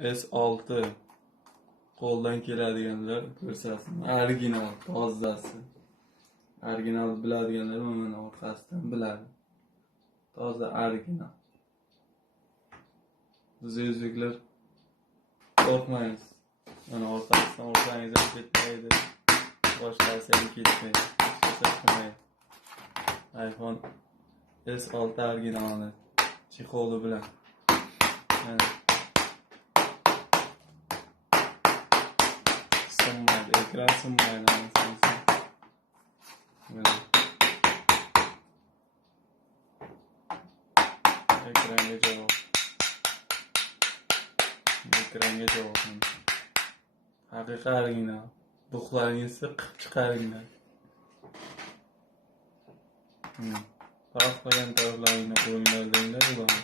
S6 qo'ldan keladiganlar ko'rsasin. Original, tozasi. Original biladiganlar mana orqasidan biladi. Toza original. Biz o'zbeklar qo'rqmaymiz. Mana orqasidan ursangiz ham ketmaydi. Boshqasi ham ketmaydi. Qilmaydi. iPhone S6 originali chexoli bilan. Mana sinmaydi, ekran sinmaydi. mana sinsin. Mana. Ekranga javob. Ekranga javob. mana. Haqiqiy original. Duxlaringizni qilib chiqaringlar. Hmm. Farq qilgan taraflaringni qo'yinglar denglar, ularni.